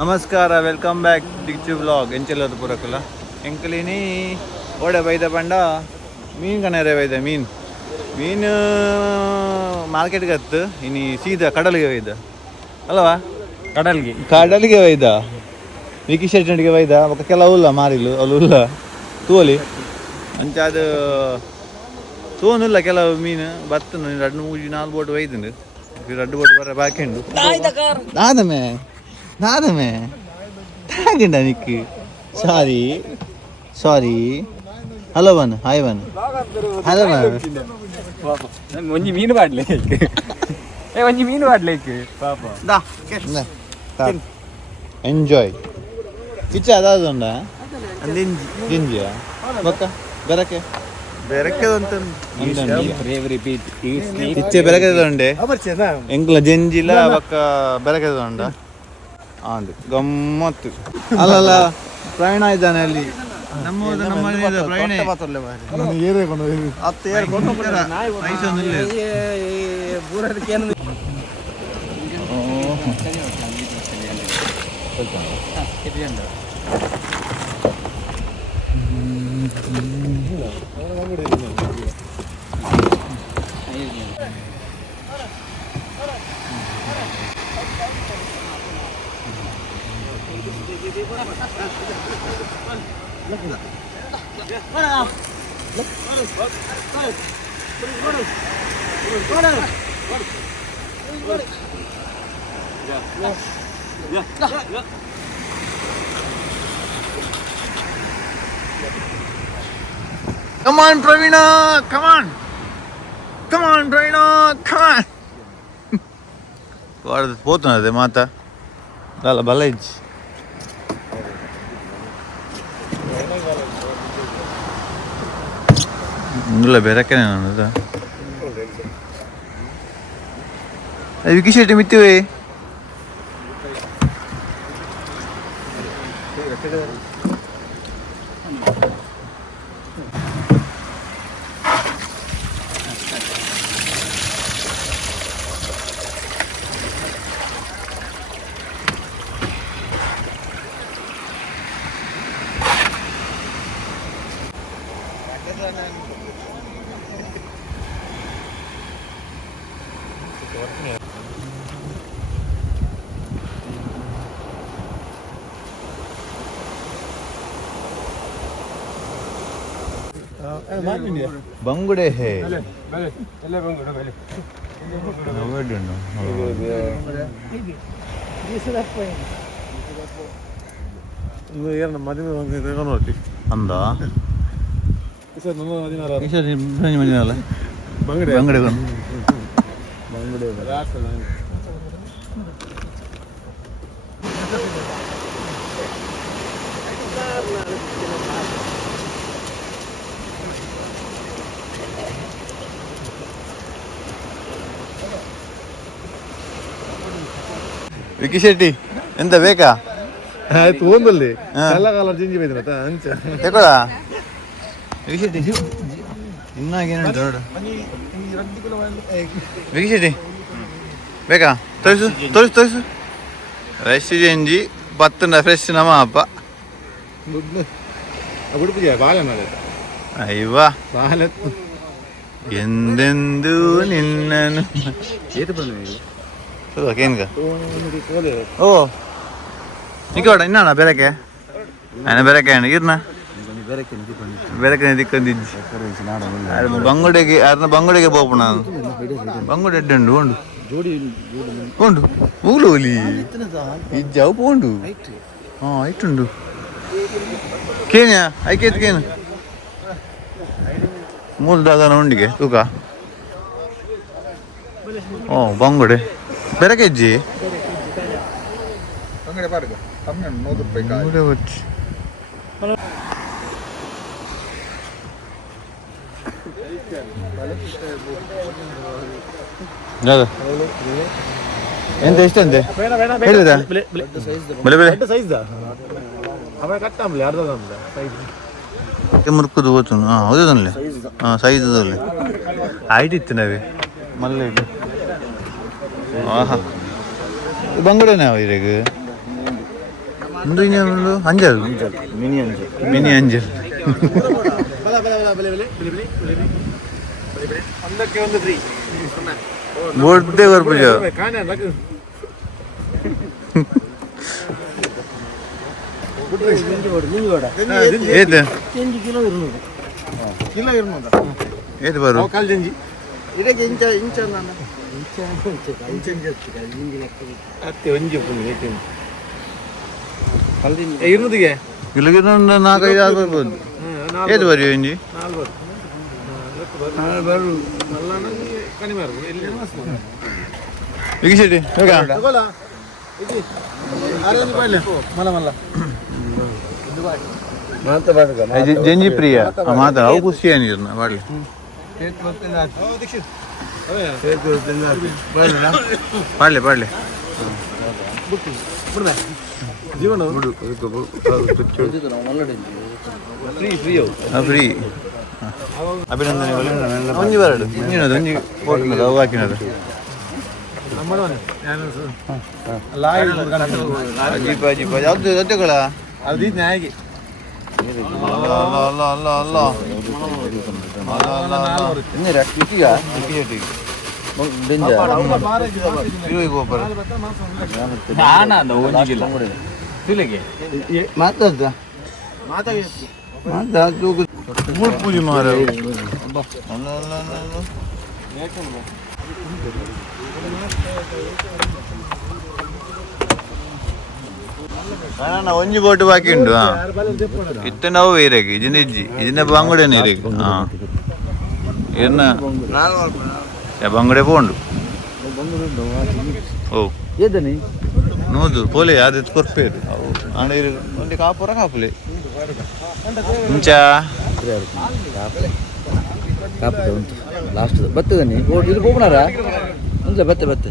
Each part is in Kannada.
ನಮಸ್ಕಾರ, ವೆಲ್ಕಮ್ ಬ್ಯಾಕ್ ಡಿಗ್ಚು ಬ್ಲಾಗ್. ಎಂಚೆಲ್ಲದು ಪೂರಕಲ್ಲ ಎಂಕಲಿನಿ ಓಡೆ ಬೈದ ಪಂಡ ಮೀನು ಕಣರೆ ಬೈದ ಮೀನು ಮಾರ್ಕೆಟ್ಗೆ ಹತ್ತು ಇನಿ ಸೀದಾ ಕಡಲಿಗೆ ಒಯ್ದ ಅಲ್ಲವಾ? ಕಡಲಿಗೆ ಒಯ್ದ ವಿಕಿ ಶೆಟ್ಟಿಗೆ ಒಯ್ದ ಒಕ್ಕ ಕೆಲವು ಇಲ್ಲ ಮಾರಿಲು ಅಲ್ಲಿ ಇಲ್ಲ ತೋಲಿ ಅಂಚ ಅದು ತೋನಿಲ್ಲ ಕೆಲವು ಮೀನು ಬತ್ತನು 2-3-4 ಬೋಟ್ ಒಯ್ದು 2 ಬೋಟ್ ಬರ ಬಾಕಿ ಉಂಡು ನಾದಮೇ ತಾಗಿಂಡ ನಿಕ್ಕು ಸಾರಿ ಹಲೋ ಬನ್ ಹಾಯ್ ಬನ್ ಹಲೋ ಬನ್ ಒಂಜಿ ಮೀನು ಮಾಡ್ಲಿಕ್ಕೆ ಎಂಜಾಯ್ ಕಿಚ್ಚ ಅದಾದುಂಡ ಜಿಂಜಿಯ ಬೊಕ್ಕ ಬೆರಕೆ ಕಿಚ್ಚೆ ಬೆರಕೆದುಂಡೆ ಎಂಕ್ಲ ಜಂಜಿಲ ಬೊಕ್ಕ ಬೆರಕೆದುಂಡ ಅಂದು ಗಮ್ಮತ್ತು ಅಲ್ಲಲ್ಲ ಪ್ರಯಾಣ ಇದ್ದಾನೆ ಅಲ್ಲಿ Come on, Pravina! Come on, Pravina! Come on! పోతున్నది మాత చాలా బలేజ్ ఇందులో బెరకనే ఉన్నదా అది వికి షెట్టి మిత్తివే ಬಂಗುಡೆ ಹೇ ಅಂದ ಬಂಗುಡೆ ವಿಕಿ ಶೆಟ್ಟಿ ಎಂತ ಬೇಕಾ? ಆಯ್ತು ಒಂದಲ್ಲಿ ಎಲ್ಲ ಕಾಲ ಜಿಂಜಿ ಬೈದಿನ ಅಂಚ ತಗೊಳ ವಿಕಿ ಶೆಟ್ಟಿ ಇನ್ನಾಗೇನುಂಟು ನೋಡು. ವಿಕಿ ಶೆಟ್ಟಿ ಬೇಕಾ? ತೋರಿಸು ಫ್ರೆಶ್ ಜಂಜಿ ಬತ್ತನ ಫ್ರೆಶ್ ನಮ್ಮ ಅಪ್ಪ ಅಯ್ಯವ್ವ ಎಂದೆಂದು ನಿನ್ನನು ಕೇನ್ಗ ಓ ನಿಕೋಡ ಇನ್ನ ಬೆರಕೆ ఆయన ಬೆರಕೆ ಇರ್ನ ಬೆರಕೆ ದಿಕ್ಕಂದಿಜ್ಜಿ ಬಂಗುಡೆಗೆ ಪೋಪು ನಾನು ಬಂಗುಡೆ ಎಡ್ಡುಂಡು ಉಂಡು ಉಂಡು ಮೂಲು ಒಲಿ ಇಜ್ಜಾವು ಪೋಂಡು ಹಾಂ ಇಟ್ಟುಂಡು ಕೇನ್ಯಾ ಐಕೇತ್ ಕೇನು ಮೂರು ದಾದನ ಉಂಡಿಗೆ ತೂಕ ಓ ಬಂಗುಡೆ ಬೆರಕೆ ಇಜ್ಜಿ వచ్చి ఎంత ಎಷ್ಟು ಅಂತೆ ಹೇಳಿದ ಮುರುಕುದು ಹೋತು ಹೌದಲ್ಲ ಹಾಂ ಸೈಜಲ್ಲಿ ಹೈಟ್ ಇತ್ತು ನಾವೇ ಮಲ್ಲ ಇದು ಆಹಾ ಬಂಗುಡೆನೇ ಅವ ಇರೆಗ್ ಒಂದು ಇನ್ನೊಂದು ಅಂಜಲ್ ಮಿನಿ ಅಂಜಲ್ ಬೋರ್ಡ್ದೇ ಬರ್ಪುಜ ಏತು ಏತು ಬರು ಇರುದಿಗೆ ಕಿಲೋಗಿನ ಒಂದು 4-5 ಆರು ಬರ್ಬೋದು ಏದು ಬರಿ ಒಂಜಿ ಬಿಗಿಸಿಡಿ ಜಂಜಿ ಪ್ರಿಯ ಮಾತ್ರ ಅವು ಖುಷಿ ಏನಿರ್ನ ಬಾಡ್ಲಿ ಪಾಡ್ಲಿ ಪಾಡ್ಲಿ ಫ್ರೀ ಅಭಿನಂದನೆ ಒಂಜಿ ಬರಡು ಇನ್ನೇನದು ಒಂಜಿ ಫೋಟೋ ಅವು ಹಾಕಿನದು ಜೀಪ ಜೀಪ ಯಾವ್ದು ದೊಡ್ಡಗಳ ಅದು ನ್ಯಾಯಗೆ ಪೂಜೆ ಮಾರ ಒಂಜಿ ಬೋಟ್ ಬಾಕಿ ಉಂಡು ಇತ್ತ ನಾವು ಇರೇಗಿ ಇದನ್ನ ಬಂಗುಡೆನ ಇರೇಗಿ ಏನ ಬಂಗುಡೆ ಪೋಂಡು ಓ ನೋದು ಪೋಲೆ ಅದು ಕೊರ್ಪೇರು ಆಂಡ ಒಂದು ಕಾಪುರ ಕಾಪುಲೆ ಇಂಚ ಲಾಸ್ಟ್ ಬರ್ತದನಿ ಇದು ಹೋಗ್ಬಿಡಾರ ಮುಂದೆ ಬತ್ತೆ ಬತ್ತೆ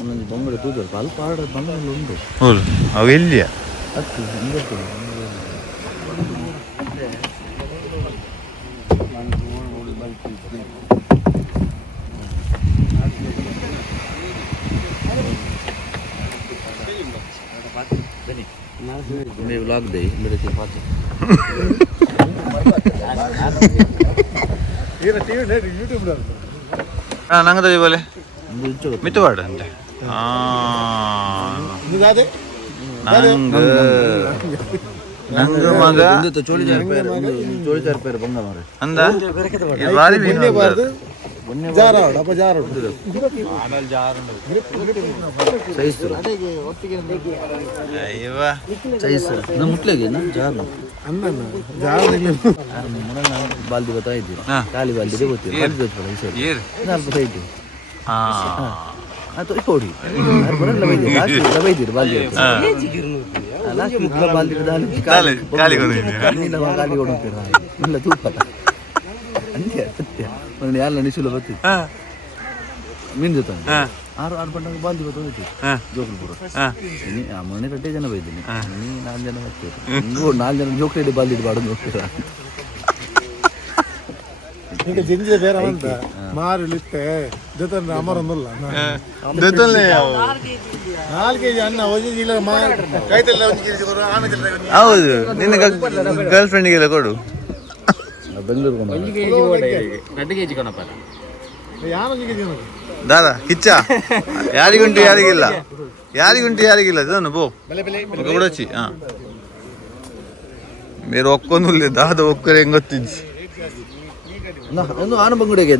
ಒಂದೊಂದು ಬೊಂಬೆ ತೂದರು ಅಲ್ಪ ಆರ್ಡರ್ ಬಂದಲ್ಲಿ ಉಂಟು ಹೌದು ಅವು ಎಲ್ಲಿಯ ಹತ್ತು ಹಿಂಗೆ मैं व्लॉग दे मेरे के पास ये टीवी नेट यूट्यूब ला ನಂಗದ ಬೋಲೆ ಮಿತವಾಡ ಅಂತೆ ನಿಗಾದೆ ನಂಗ ಮಗ ಚೋಳಿ ರೂಪಾಯಿ ಬಂಗ ಮಾರೆ ಅಂದ ಬಾರಿ ಮುಟ್ಲೆಗೆ ಬಾಲ್ದಿ ಗೊತ್ತಾಯ್ತು ಖಾಲಿ ಬಾಲ್ದಿ ಗೊತ್ತಿಲ್ಲ ತೋಡಿ ಬರಲ್ಲ ಬೈದಿರು ಬಾಲ್ದಿ ಖಾಲಿ ಕೊಡುತ್ತೀರ ಇಲ್ಲ ತೂಪಲ್ಲ ಹಂಗೆ ಸತ್ಯ ಒಂದು ಎಲ್ಲ ನಿಶುಲ ಬರ್ತಿತ್ತು ಮೀನು ಜೊತೆ ಆರು ಬಂದಾಗ ಬಾಲ್ದಿ ಗೊತ್ತಾಯ್ತು ಜೋಕಲ್ಪುರ ಮನೆ 2 ಜನ ಬೈದ್ದೀನಿ ನೀ 4 ಜನ ಬರ್ತೀವಿ 4 ಜನ ಜೋಕಲಿ ಬಾಲ್ದಿ ಬಾಡೋದು ಹೋಗ್ತೀರ ಈಗ ಜಿಂಜಿ ಬೇರೆ ಅಂತ ಮಾರಿಲಿತ್ತೆ ಜೊತೆ ಅಮರೊಂದಲ್ಲ 4 ಕೆಜಿ ಅನ್ನ ಒಜಿಲ್ಲ ಕೈತಲ್ಲ 1 ಕೆಜಿ ಹೌದು ನಿನ್ನ ಗರ್ಲ್ ಫ್ರೆಂಡಿಗೆಲ್ಲ ಕೊಡು ಬೆಂಗಳೂರು 2 ಕೆಜಿ ಕೊನಪ್ಪ ದಾದಾ ಕಿಚ್ಚ ಯಾರಿಗುಂಟು ಯಾರಿಗಿಲ್ಲ ಯಾರಿಗಿಲ್ಲ ಇದನ್ನು ಪೋ ಕೊಡಚ್ಚಿ మీరు ఒక్కొందులే దాదా ఒక్కరే ಗೊತ್ತಿದ್ದಿ ಒಂದು ಆನ ಬಂಗುಡೆಗೆ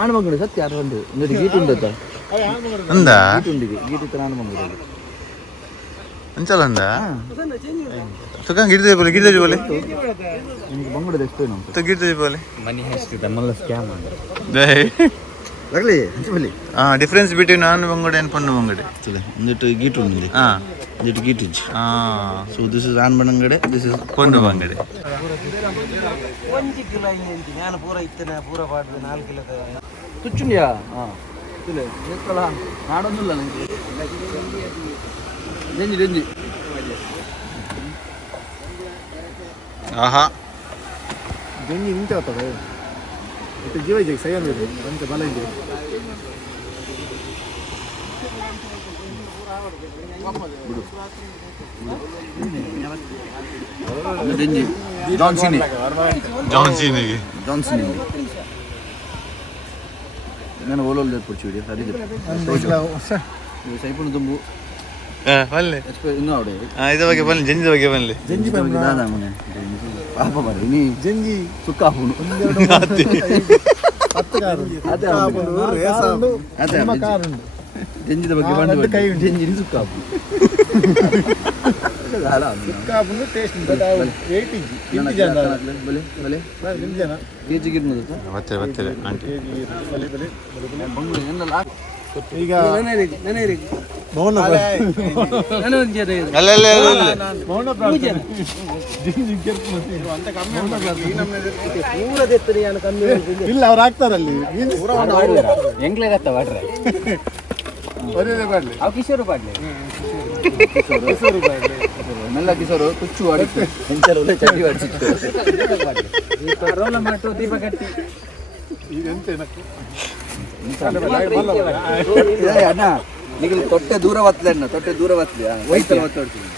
ಆನ ಬಂಗುಡೆ ಸತ್ಯ ಯಾರು ಒಂದು ಗೀಟ್ ಉಂಡತ್ತ ಅಂದ ಗೀಟ್ ಆನ ಬಂಗುಡೆ ಅಂಚಲ ಅಂದ ತುಕ ಗಿಡ್ದೆ ಬೋಲೆ ನಿಮಗೆ ಬಂಗುಡೆ ಎಕ್ಸ್ಪ್ಲೇನ್ ಅಂತ ತು ಗಿಡ್ದೆ ಬೋಲೆ ಮನಿ ಹಚ್ತಿದ್ದ ಮಲ್ಲ ಸ್ಕ್ಯಾಮ್ ದೇ ಆಗಲಿ ಹಂಚಬಲಿ ಡಿಫರೆನ್ಸ್ ಬಿಟ್ವೀನ್ ಆನ ಬಂಗುಡೆ ಅಂಡ್ ಪಣ್ಣು ಬಂಗುಡೆ ಒಂದಿಟ್ಟು ಗೀಟ್ ಉಂಡಿದೆ ಒಂದಿಟ್ಟು ಗೀಟ್ ಇಜ್ಜಿ ಸೊ ದಿಸ್ ಇಸ್ ಆನ್ ಬಂಗಡೆ ದಿಸ್ ಇಸ್ ಪಣ್ಣು ಬಂಗುಡೆ 1 ಕಿಲೋ ಇಂಚಿ ನಾನು ಪೂರ ಇತ್ತನೆ ಪೂರ ಪಾಡ್ದು 4 ಕಿಲೋ ತುಚ್ಚುಂಡಿಯಾ ಇಲ್ಲ ಎತ್ತಲ ನಾಡೊಂದಿಲ್ಲ ನನಗೆ ಡೆಂಜಿ ಆಹಾ ಜಂಗಿ ನಿಂತೆ ಹೋಗ್ತದೆ ಮತ್ತೆ ಜೀವ ಇದೆ ಸೈ ಅನ್ನೋದು ಅಂತ ಬಲ ಇದೆ ಜಾನ್ಸನ್ ನಾನು ಓಲೋಲ್ ಕೊಡ್ತೀವಿ ಸೈಪುಣ ತುಂಬು ಬಲ್ಲೆ ಇನ್ನೂ ಅವಡೆ ಇದ್ರ ಬಗ್ಗೆ ಬನ್ನಿ ಜಂಜಿ ಬಗ್ಗೆ ಬನ್ನಿ ಜಂಜಿ ಪಾಪ ಬರ ನೀ ಜಂಜಿ ಸುಕ್ಕ ಹಾಕೋಣ ಜಂಜಿದ ಬಗ್ಗೆ ಬಂದು ಕೈ ಜಂಜಿ ಸುಕ್ಕ ಹಾಕು ಈಗ ಇಲ್ಲ ಅವ್ರು ಹಾಕ್ತಾರಲ್ಲಿ ಮೆಲ್ಲ ಕಿಸೋರು ತುಚ್ಚು ಆಡಿತ್ತು ಹೆಂಚಲು ಚಡ್ಡಿ ಆಡಿಸಿತ್ತು ಅಣ್ಣ ಈಗ ತೊಟ್ಟೆ ದೂರ ಬತ್ತಲೆ ಅಣ್ಣ ತೊಟ್ಟೆ ದೂರ ಬತ್ತಲೆ ವೈತಲ್ ಒತ್ತೋಡ್ತೀನಿ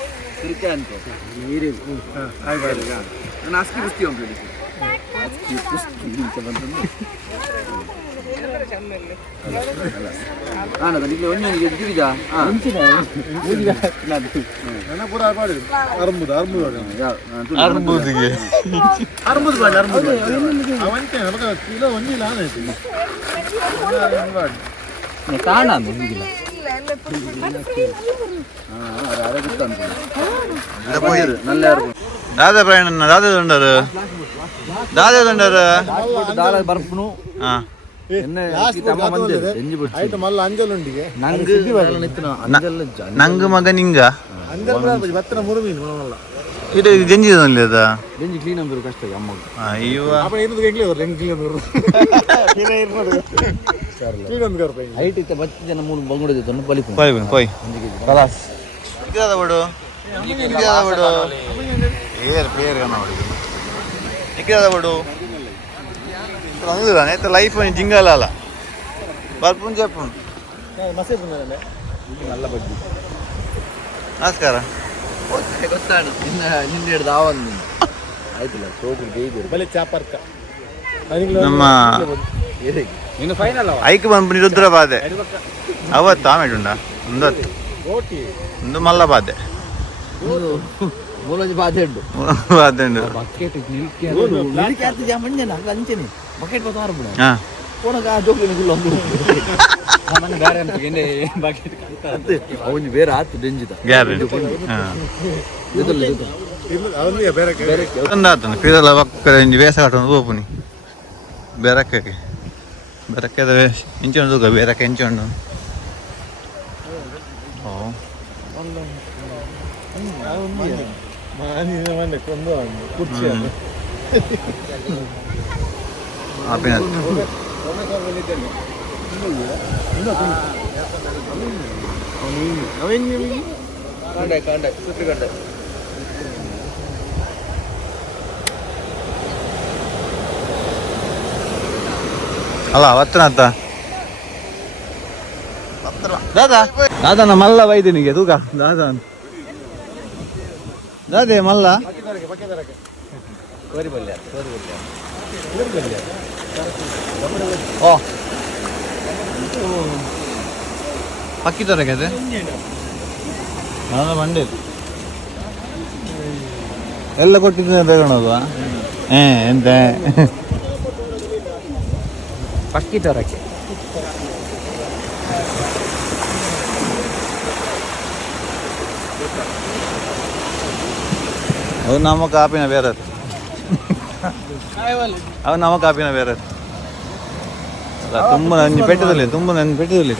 ತಿರುಕೆ ಅಂತ ನಾನು ಅಸ್ಕಿ ಕುಸ್ತಿ ಹೋಗ್ತೀನಿ ನಿಮಗೆ ಒಂದೊಂದಿಗೆ ದಿವಿಜ ಪೂರ ಅರ್ಬುದು ಅರ್ಬುದಿಗೆ ಅರ್ಬುದು ಅವಂತೆ ಕಿಲೋ ಒಂದಿಲ್ಲ ಕಾಣ దాదా ప్రయాణం దాదా ఉండరు ದಾಳ ಬರ್ಪುನು ಆಯ್ತು ಮಲ್ಲ ಅಂಜಲುಂಡಿಗೆ ನಂಗೆ ಮಗ ನಿಂಗ ಬತ್ತನ ಮುರುಮೀನು ಮಲ್ಲ ಇದು ಜಂಜಿ లేదా ಬೆಂಜಿ ಕ್ಲೀನ್ ಅಂದ್ರು ಕಷ್ಟ ಅಮ್ಮ ಅಯ್ಯೋ ಅಪ್ಪ ಇರುದು ಹೈಟ್ ಇತ್ತ ಬಚ್ಚ ಜನ ಮೂಲ ಬಂಗುಡದೆ ತನ್ನ ಪಲಿಪು పోయి ఖలాస్ ఇక్కద వడు పేరు కనబడు ఇక్కద వడు అందులో అయితే లైఫ్ జింగాల బర్పుని చెప్పు ನಮಸ್ಕಾರ ಗೊತ್ತಾಡು ನಿನ್ನೆ ದಾವಂದು ಆಯ್ತಲ್ಲ ಸೋಕರು ಗೈದರು ಬಲೆ ಚಾಪರ್ಕ ನಮ್ಮ ಇನ್ನು ಫೈನಲ್ ಐಕ್ ಬಂದ್ಬಿಟ್ಟು ರುದ್ರ ಬಾಧೆ ಅವತ್ತು ಆಮೇಲೆ ಉಂಡ ಒಂದು ಮಲ್ಲ ಬಾಧೆ ಮೂಲಂಜಿ ಬಾಧೆ ಉಂಟು ಬಾಧೆ ಉಂಡು ಬಕೆಟ್ ನಿಲ್ಕೆ ಆಗ್ತದೆ ಮಂಜನ ಹಂಗ ಅಂಚೆನೆ ಬಕೆಟ್ ಬತ್ತ ಆರ್ಬಿಡ ಪೋಣಗ ಜೋಕ್ಲಿನ ಗುಲ್ಲ ಒಂದು ಬೇರೆ ಬಕೆಟ್ ಅವನು ಬೇರೆ ಆತು ಡೆಂಜಿದ ಗ್ಯಾರಂಟಿ ಬೇರೆ ಒಂದಾತನ ಪಿರಲ ಒಕ್ಕ ಬೇಸ ಕಟ್ಟೊಂದು ಹೋಪುನಿ ಬೆರಕ್ಕೆ ಬೆರಕ್ಕೆದ ಇಂಚೊಂಡು ತೂಕ ಬೆರಕ್ಕೆ ಇಂಚೊಂಡು ಓ ಕುರ್ಚಿ ಆಪಿನ ಅಲ್ಲ ಅವತ್ತನತ್ತ ದಾದನ ಮಲ್ಲ ವೈದ್ಯನಿಗೆ ತೂಕ ದಾದೆ ಮಲ್ಲ ಓ ಪಕ್ಕಿ ತರಕ್ಕೆ ಅದೇ ಮಂಡಿ ಎಲ್ಲ ಕೊಟ್ಟಿದ್ದ ತಗೊಳೋದು ಎಂತ ಪಕ್ಕಿ ತರಕ್ಕೆ ಅದು ನಮ್ಮ ಕಾಪಿನ ಬೇರೆ ಅವು ನಮ್ಮ ಕಾಪಿನ ಬೇರೆ ತುಂಬ ನಂಜಿ ಪೆಟ್ಟದಲ್ಲಿ ತುಂಬ ನನ್ನ ಪೆಟ್ಟದಲ್ಲಿ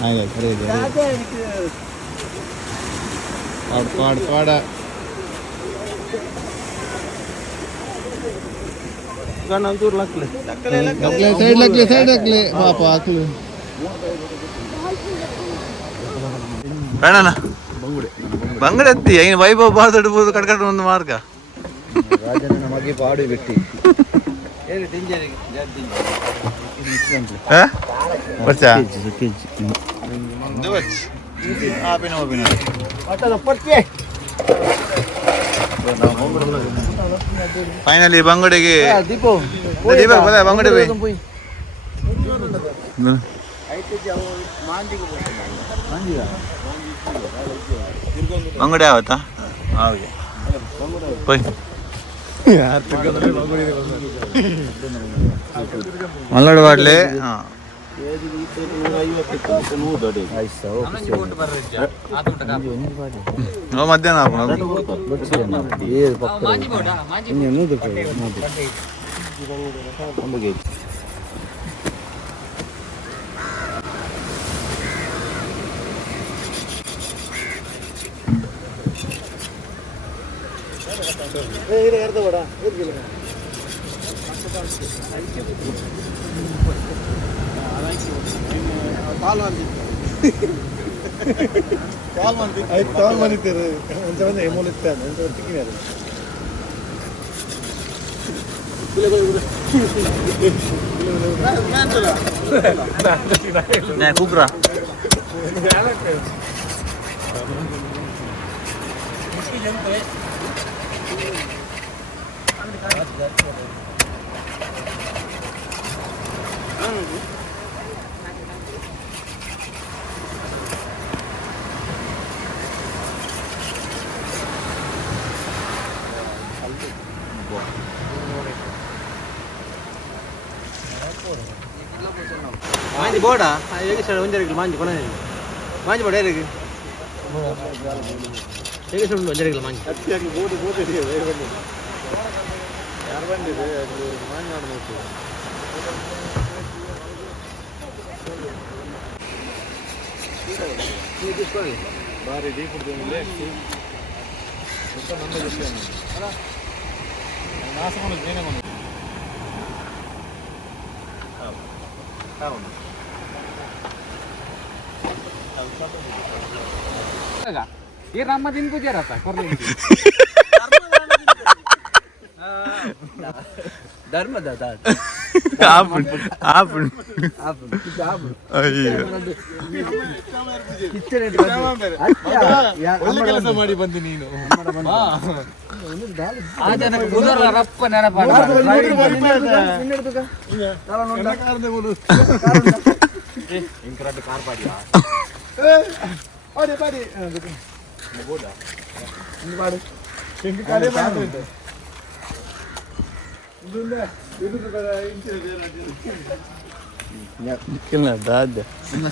ಹಾಗೆ ಕರೀದು ಪಾಡ್ ಪಾಡ ಸೈಡ್ ಹಾಕ್ಲಿ ಪಾಪ ಹಾಕ್ಲಿ ಬೇಡಣ್ಣ ಬಂಗಡೆ ಎತ್ತಿ ಐನು ವೈಭವ ಬಾದಡ್ಬೋದು ಕಡ್ಕಟ್ಟು ಒಂದು ಮಾರ್ಗ ರಾಜನ ನಮಗೆ ಪಾಡು ಬಿಟ್ಟು ಬರ್ಚಾ ಫೈನಲಿ ಬಂಗಡಿಗೆ ದೀಪಕ್ ಬಲ ಬಂಗಡಿ போய் ಬಂಗಡಿ ಆವತ್ತಾ ಹಾಗೆ போய் ಮಲ್ಲಡ ಬಾಡ್ಲೆ ಹಾಂ ಮಧ್ಯಾಹ್ನ ಕುಗ್ರ மாஞ்சி போடா எங்க சார் வந்து இருக்கு மாஞ்சி போனா மாஞ்சி போடா இருக்கு எங்க சார் வந்து இருக்கு மாஞ்சி கத்தியாக்கு போடு தெரியும் வேற வந்து யார் வந்து மாஞ்சி நாடு நோக்கு நீ டிஸ்கோல் ಬಾರಿ ಡೀಪ್ ಕೊಡ್ತೀವಿ ಸ್ವಲ್ಪ ನಮ್ಮ ಜೊತೆ ಅಲ್ಲ ನಾಶ ಮಾಡೋದು ಏನೇ ಮಾಡೋದು ये रामा दिन को जरा था कर ಧರ್ಮ ದಾದಾ ಕೆಲಸ ಮಾಡಿ ಬಂದಿ ನೀನು ರಪ್ಪ ನೆನಪ ಕಾರ್ ಪಾಡಿಯಾ ಪಾಡಿ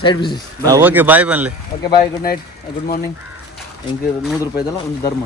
ಸೈಡ್ ಬಿಸಿಸ್ ಓಕೆ ಬಾಯ್ ಬನ್ಲಿ okay bye good night good morning ಇಂಕ 100 ರೂಪಾಯಿದಲ್ಲ ಒಂದು ಧರ್ಮ